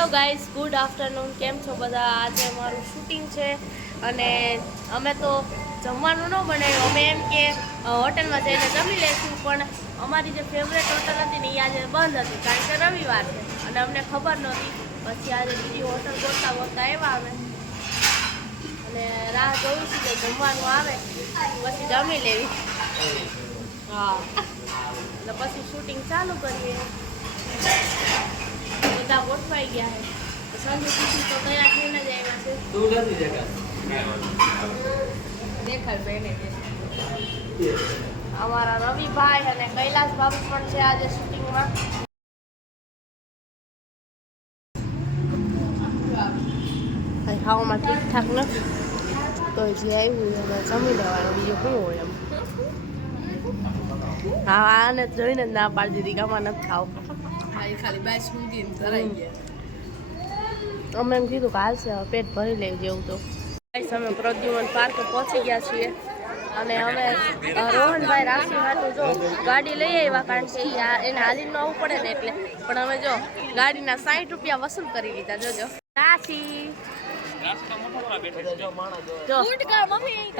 Hello guys, good afternoon. કેમ છો બધા? આજે અમારું શૂટિંગ છે અને અમે તો જમવાનું ન બનાવ્યું. અમે એમ કે હોટલમાં જઈને જમી લઈશું, પણ અમારી જે ફેવરેટ હોટલ હતી ને એ આજે બંધ હતી, કારણ કે રવિવાર છે અને અમને ખબર નહોતી. પછી આજે બીજી હોટલ ગોતતા ગોતતા આવ્યા અમે અને રાહ જોઉં છું કે જમવાનું આવે પછી જમી લેવી. હા, એટલે પછી શૂટિંગ ચાલુ કરીએ. બધા ગોઠવાઈ ગયા છે. સંજુ પીસી તો તૈયાર થઈને જ આવ્યા છે. તું નથી દેખાડ બેને અમારા રવિભાઈ અને કૈલાસ બાબુ પણ છે આજે શૂટિંગમાં. ખાવામાં ઠીકઠાક નથી તો જે આવ્યું અમે જમી લેવાનું, બીજું શું હોય એમ. હા, આને જોઈને જ ના પાડી દીધી કે આમાં નથી ખાવું. ખાલી બાય ઊંઘીને ધરાઈ ગયા. અમે એમ કીધું કે હાલશે પેટ ભરી લેવું જેવું. તો અમે પ્રદ્યુમન પાર્ક પહોંચી ગયા છીએ અને અમે રોહનભાઈ રાશિ હાટું જો ગાડી લઈ આવ્યા, કારણ કે એને હાલીને આવવું પડે ને એટલે. પણ અમે જો ગાડીના 60 રૂપિયા વસૂલ કરી લીધા. જોજો રાશિ જો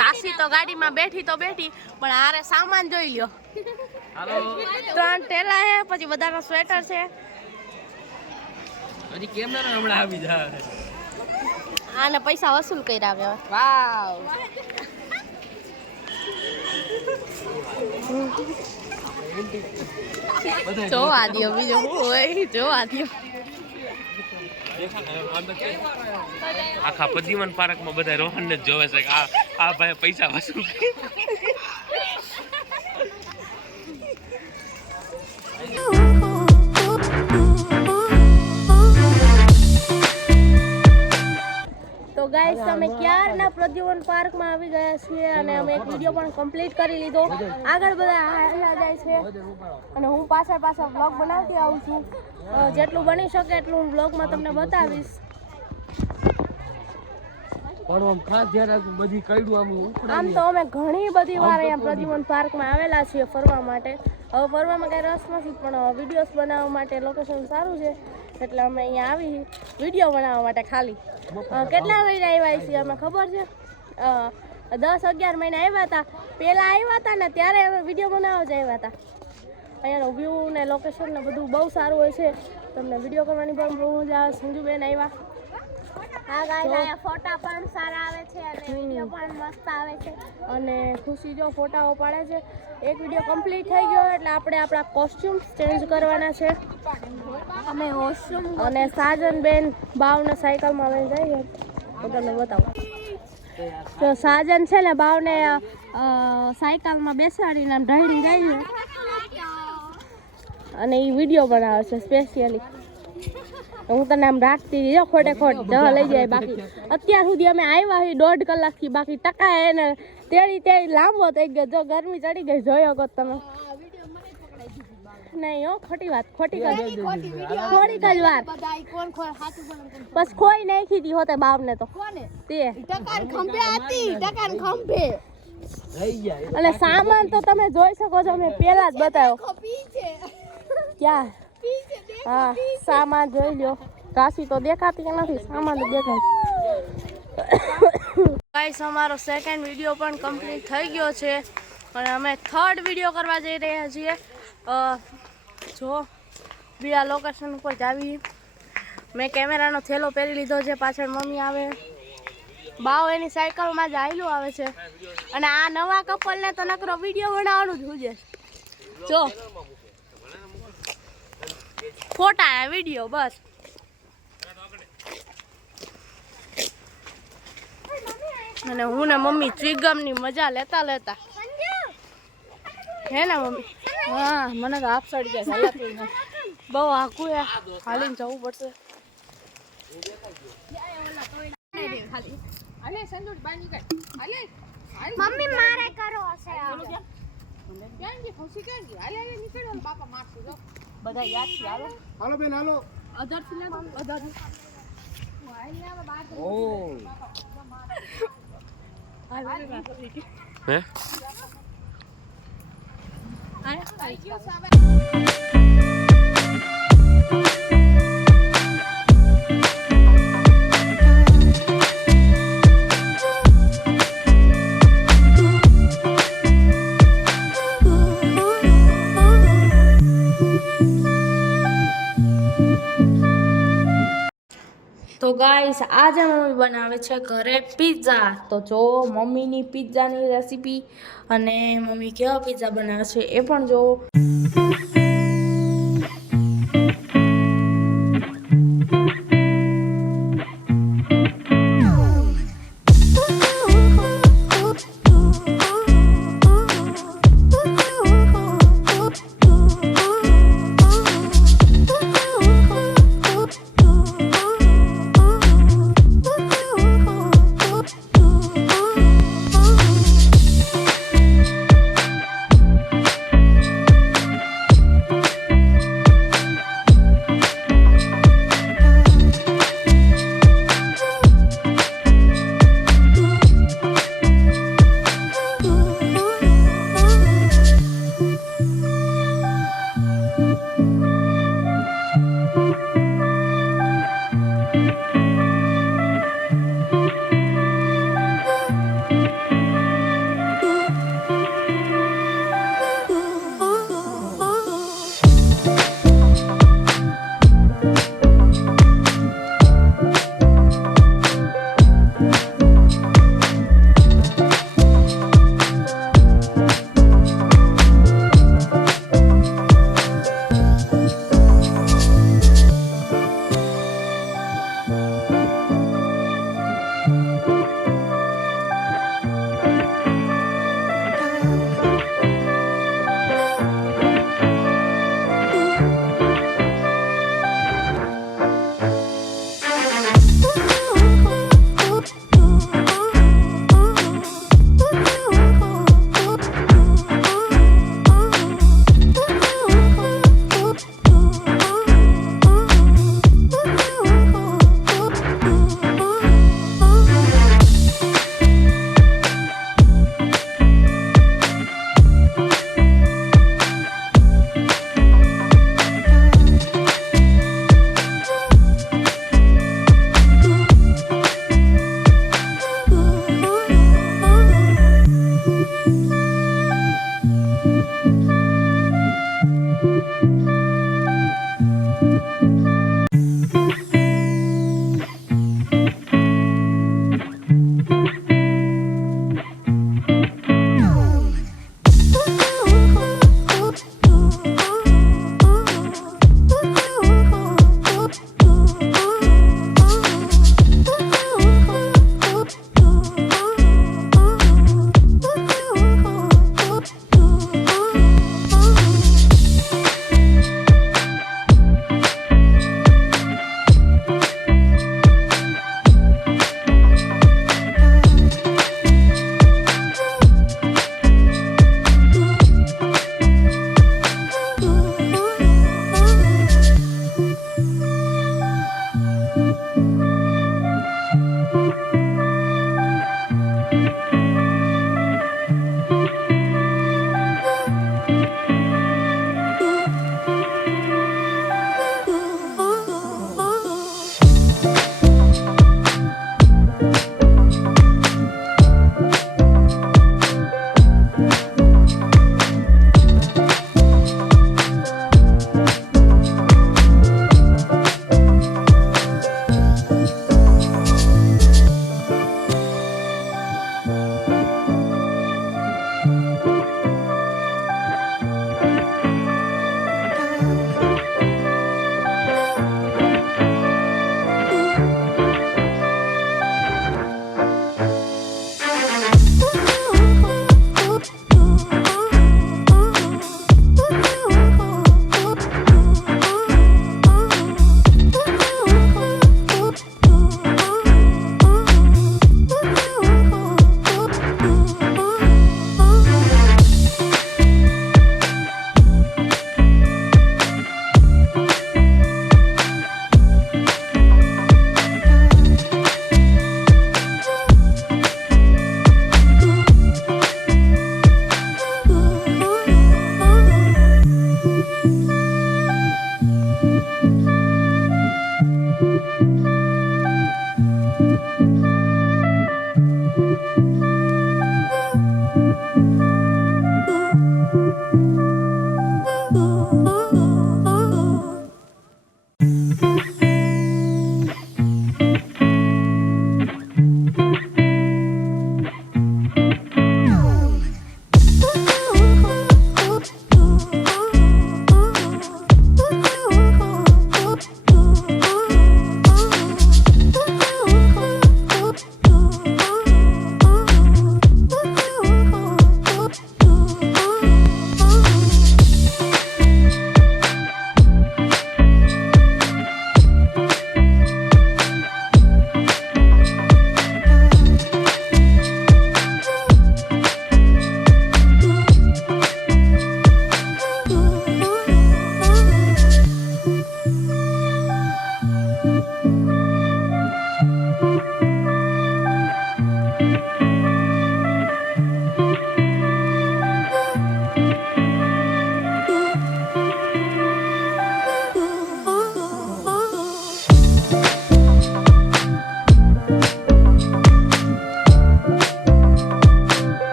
રાશિ તો ગાડીમાં બેઠી તો બેઠી, પણ આરે સામાન જોઈ લ્યો. 3 ટેલા છે, પછી બધાનો સ્વેટર છે. હજી કેમ ના હમણાં આવી જાય. આને પૈસા વસૂલ કર્યા હવે. વાવ, જોવા દો, બીજું શું હોય જોવા દો. આખા પ્રદ્યુમન પાર્કમાં બધા રોહન ને જ જોવે છે કે આ ભાઈ પૈસા વસૂલ કરે. તો ગાઈસ, અમે ક્યારના પ્રદ્યુમન પાર્કમાં આવી ગયા છીએ અને અમે એક વિડીયો પણ કમ્પ્લીટ કરી લીધો. આગળ બધા હાલ્યા જાય છે અને હું પાછળ વ્લોગ બનાવતી આવું છું. જેટલું બની શકે એટલું હું વ્લોગમાં તમને બતાવીશ. આમ તો અમે ઘણી બધી વાર અહીંયા પ્રદ્યુમન પાર્કમાં આવેલા છીએ ફરવા માટે. હવે ફરવામાં કાંઈ રસ નથી, પણ વિડીયોઝ બનાવવા માટે લોકેશન સારું છે એટલે અમે અહીંયા આવી વિડીયો બનાવવા માટે. ખાલી કેટલા મહિના આવ્યા છીએ અમે ખબર છે? 10-11 મહિના આવ્યા હતા. પહેલાં આવ્યા હતા ને ત્યારે અમે વિડીયો બનાવવા જ આવ્યા હતા. અહીંયાનો વ્યૂ ને લોકેશન ને બધું બહુ સારું હોય છે. તમને વિડીયો કરવાની પણ બહુ મજા આવે. સંજુબેન આવ્યા. હા ગાઈસ, અહીંયા ફોટા પણ સારા આવે છે અને વિડીયો પણ મસ્ત આવે છે. અને ખુશી જો ફોટાઓ પાડે છે. એક વિડીયો કમ્પ્લીટ થઈ ગયો એટલે આપણે આપણા કોસ્ટ્યુમ્સ ચેન્જ કરવાના છે. અમે વોશરૂમ અને સાજનબેન બાવને સાયકલમાં લઈને જઈએ તો તમને બતાવું. તો સાજન છે ને બાવને સાયકલમાં બેસાડીને આમ ઢળી જાય અને એ વિડીયો બનાવે છે સ્પેશિયલી. હું તને આમ રાખતી જો ખોટે ખોટ દવા લઈ જાય. બાકી અત્યાર સુધી અમે આવ્યા હોય 1.5 કલાકથી, બાકી ટકા એને તેડી લાંબો થઈ ગયો. જો ગરમી ચડી ગઈ, જોયો ગો તમે. નહીં હો, ખોટી વાત, ખોટી જ વાર. બસ ખોઈ નાખી હતી હોતે બાવને તો તે. અને સામાન તો તમે જોઈ શકો છો, મેં પેલા જ બતાવ્યો. ક્યાં? હા, સામાન જોઈ લો. રાશિ તો દેખાતી નથી, સામાન તો દેખાય. ગાઈસ, અમારો સેકન્ડ વિડીયો પણ કમ્પ્લીટ થઈ ગયો છે અને અમે થર્ડ વિડીયો કરવા જઈ રહ્યા છીએ. જો બીજા લોકેશન ઉપર જાવી. મેં કેમેરાનો થેલો પહેરી લીધો છે. પાછળ મમ્મી આવે. બાવ એની સાયકલમાં જ આયલું આવે છે અને આ નવા કપલને તો નકરો વિડીયો બનાવવાનું જ હુજે. જો ફોટા વિડીયો બસ. અને હું ને મમ્મી ચીગમની મજા લેતા હે ને મમ્મી? હા, મને તો આપ સડી જાય. બહુ આખું હાલીને જવું પડશે. મમ્મી મારે કરો હશે. બધા યાદ છે. હાલો બેન, હાલો. અધરથી લાગો, અધર. ઓ હે તો ગાઈસ આજે મમ્મી બનાવે છે ઘરે પિઝા. તો જો મમ્મીની પિઝાની રેસીપી અને મમ્મી કેવા પિઝા બનાવે છે એ પણ જો.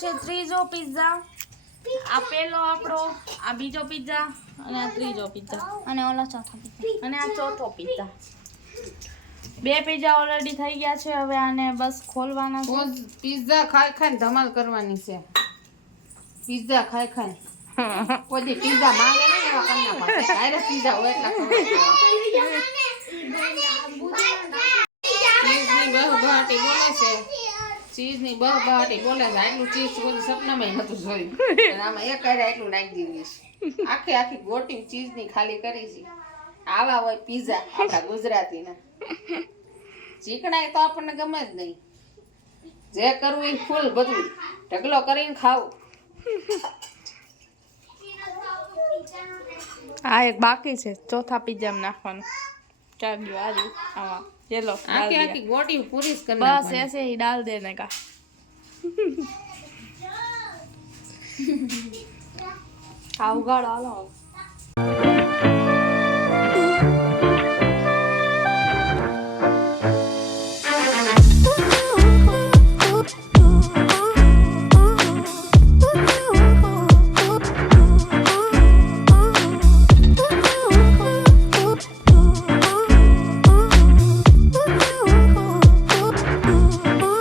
છે ત્રીજો પિઝા. આ પેલો આપણો, આ બીજો પિઝા અને આ ત્રીજો પિઝા અને ઓલો ચોથો પિઝા. અને આ ચોથો પિઝા. 2 પિઝા ઓલરેડી થઈ ગયા છે. હવે આને બસ ખોલવાના છે. પિઝા ખાઈ ખાઈને ધમાલ કરવાની છે. પિઝા ખાઈ ખાઈને કોઈ પિઝા માંગે નહીં એવા કરના પાસે ડાયરેક્ટ પિઝા હોય એટલા ચીઝની બહબહાટી બોલે છે. ચીઝની બહબહાટી બોલે છે. આટલું ચીઝ કોઈ સપનામાં નતું જોયું. અને આમાં એક આરે આટલું નાખી દીધી છે. આખી ગોટી ચીઝની ખાલી કરી છે. આવા હોય પિઝા આપણા ગુજરાતીના. ચીકણાય તો આપણને ગમે જ નહીં. જે કરવું એ ફૂલ બધું ઢગલો કરીને ખાવું. આ એક બાકી છે ચોથા પિઝામાં નાખવાનું. ચાલ્યો આલ્યું આમાં ચલો આખી ગોટી પૂરી જ કરી બસ નાખવાની. ऐसे ही डाल देने का. આ ઉગાડો હાલો.